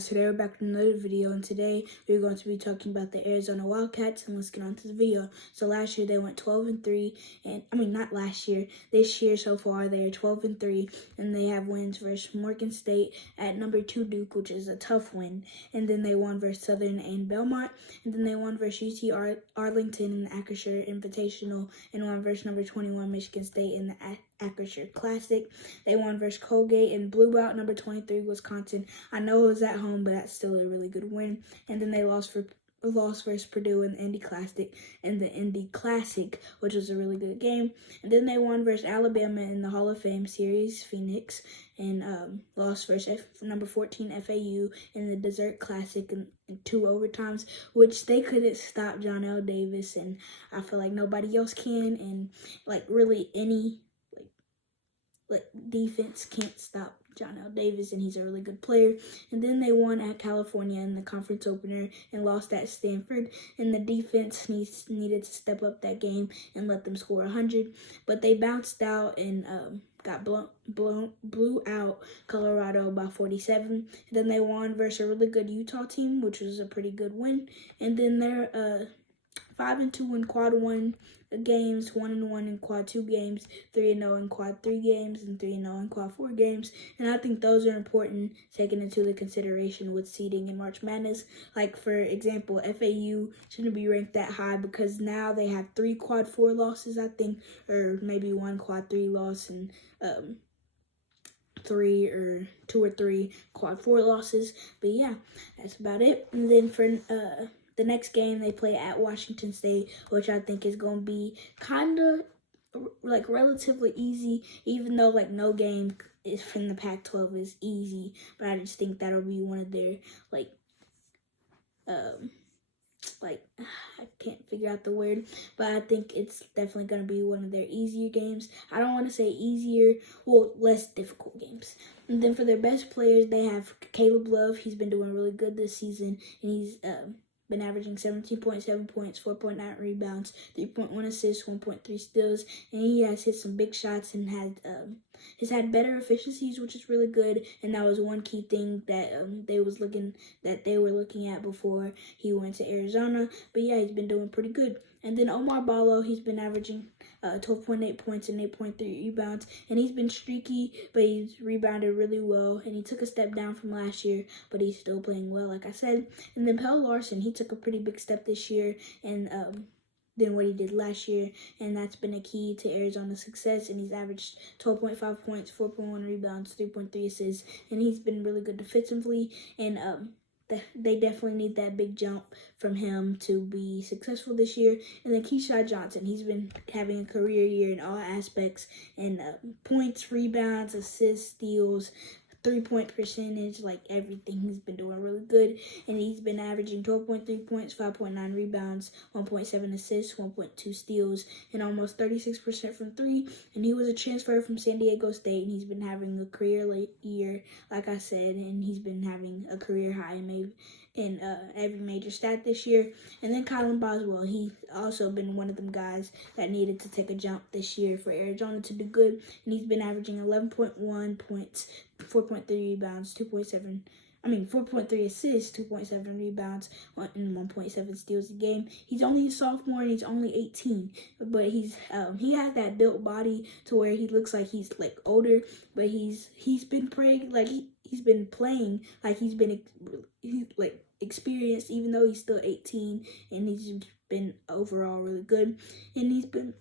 guys, today we're back with another video, and today we're going to be talking about the Arizona Wildcats, and let's get on to the video. So last year they went 12-3, and not last year, this year so far they are 12-3, and they have wins versus Morgan State at number 2 Duke, which is a tough win, and then they won versus Southern and Belmont, and then they won versus UT Arlington in the Acrisure Invitational, and won versus number 21 Michigan State in the Acrisure Classic. They won versus Colgate and blew out number 23 Wisconsin. I know it was at home, but that's still a really good win. And then they lost versus Purdue in the Indy Classic, which was a really good game. And then they won versus Alabama in the Hall of Fame series, Phoenix, and lost versus number 14 FAU in the Desert Classic in 2 overtimes, which they couldn't stop John L. Davis, and I feel like nobody else can, and really any defense can't stop John L. Davis, and he's a really good player. And then they won at California in the conference opener and lost at Stanford, and the defense needed to step up that game and let them score 100, but they bounced out and blew out Colorado by 47. And then they won versus a really good Utah team, which was a pretty good win. And then they're 5-2 in quad 1 games, 1-1 in quad 2 games, 3-0 in quad 3 games, and 3-0 in quad 4 games. And I think those are important, taken into the consideration with seeding in March Madness. Like, for example, FAU shouldn't be ranked that high because now they have 3 quad 4 losses, I think, or maybe 1 quad 3 loss and 2 or 3 quad 4 losses. But yeah, that's about it. And then for the next game, they play at Washington State, which I think is going to be kind of relatively easy, even though no game is from the Pac-12 is easy. But I just think that'll be one of their I can't figure out the word, but I think it's definitely going to be one of their easier games. I don't want to say easier, less difficult games. And then for their best players, they have Caleb Love. He's been doing really good this season, and he's been averaging 17.7 points, 4.9 rebounds, 3.1 assists, 1.3 steals, and he has hit some big shots and has had better efficiencies, which is really good. And that was one key thing that they were looking at before he went to Arizona. But yeah, he's been doing pretty good. And then Omar Ballo, he's been averaging 12.8 points and 8.3 rebounds, and he's been streaky, but he's rebounded really well, and he took a step down from last year, but he's still playing well, like I said. And then Pelle Larson, he took a pretty big step this year, and than what he did last year, and that's been a key to Arizona's success, and he's averaged 12.5 points, 4.1 rebounds, 3.3 assists, and he's been really good defensively, and they definitely need that big jump from him to be successful this year. And then Keyshawn Johnson, he's been having a career year in all aspects, and points, rebounds, assists, steals, 3-point percentage, everything. He's been doing really good, and he's been averaging 12.3 points, 5.9 rebounds, 1.7 assists, 1.2 steals, and almost 36% from 3. And he was a transfer from San Diego State, and he's been having a career year, like I said, and he's been having a career high in every major stat this year. And then Colin Boswell, he's also been one of them guys that needed to take a jump this year for Arizona to do good, and he's been averaging 11.1 points, 4.3 rebounds, 4.3 assists, 2.7 rebounds, and 1.7 steals a game. He's only a sophomore and he's only 18, but he has that built body to where he looks like he's older, but he's been playing experienced, even though he's still 18, and he's been overall really good, and he's been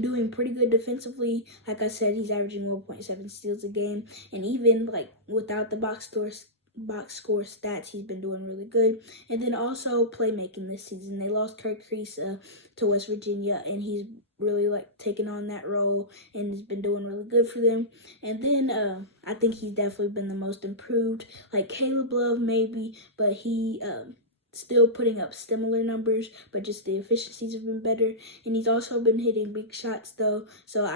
doing pretty good defensively. Like I said, he's averaging 1.7 steals a game, and even without the box score stats, he's been doing really good. And then also playmaking this season, they lost Kirk Kriisa to West Virginia, and he's really taking on that role and has been doing really good for them. And then I think he's definitely been the most improved. Caleb Love maybe, but he still putting up similar numbers, but just the efficiencies have been better. And he's also been hitting big shots though, so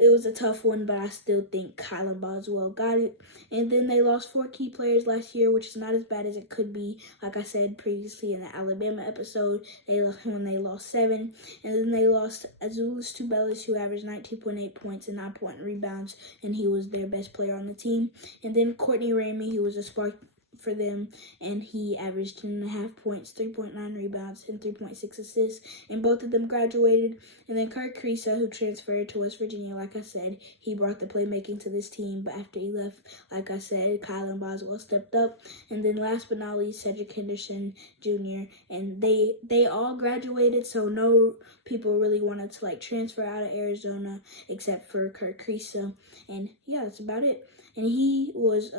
it was a tough one, but I still think Kylan Boswell got it. And then they lost 4 key players last year, which is not as bad as it could be. Like I said previously in the Alabama episode, they lost 7. And then they lost Azuolas Tubelis, who averaged 19.8 points and 9 rebounds, and he was their best player on the team. And then Courtney Ramey, who was a spark for them, and he averaged 10.5 points, 3.9 rebounds, and 3.6 assists, and both of them graduated. And then Kirk Kriisa, who transferred to West Virginia, like I said, he brought the playmaking to this team, but after he left, like I said, Kylan Boswell stepped up. And then last but not least, Cedric Henderson Jr., and they all graduated, so no people really wanted to transfer out of Arizona except for Kirk Kriisa. And yeah, that's about it. And he was,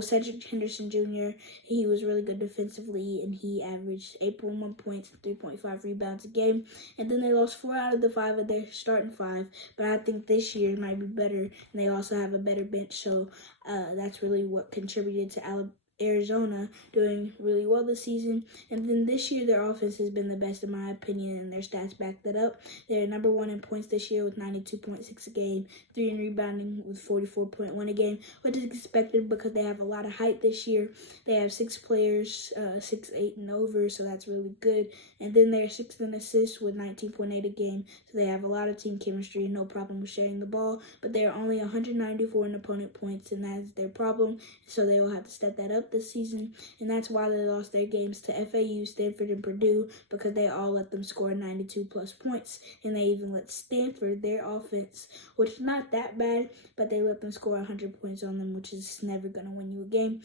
Cedric Henderson Jr., he was really good defensively, and he averaged 8.1 points and 3.5 rebounds a game. And then they lost 4 out of the 5 of their starting 5, but I think this year might be better, and they also have a better bench, so that's really what contributed to Arizona doing really well this season. And then this year, their offense has been the best in my opinion, and their stats back that up. They're number 1 in points this year with 92.6 a game, 3 in rebounding with 44.1 a game, which is expected because they have a lot of height this year. They have 6 players, 6'8" and over, so that's really good. And then they're 6th in assists with 19.8 a game, so they have a lot of team chemistry and no problem with sharing the ball. But they are only 194 in opponent points, and that is their problem, so they will have to step that up this season, and that's why they lost their games to FAU, Stanford, and Purdue, because they all let them score 92 plus points, and they even let Stanford, their offense, which is not that bad, but they let them score 100 points on them, which is never going to win you a game.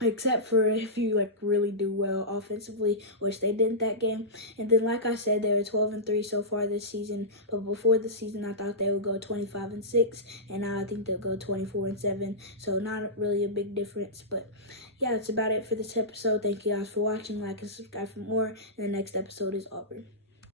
Except for if you really do well offensively, which they didn't that game. And then, like I said, they were 12-3 so far this season. But before the season, I thought they would go 25-6, and now I think they'll go 24-7. So not really a big difference. But yeah, that's about it for this episode. Thank you guys for watching. Like and subscribe for more. And the next episode is Auburn.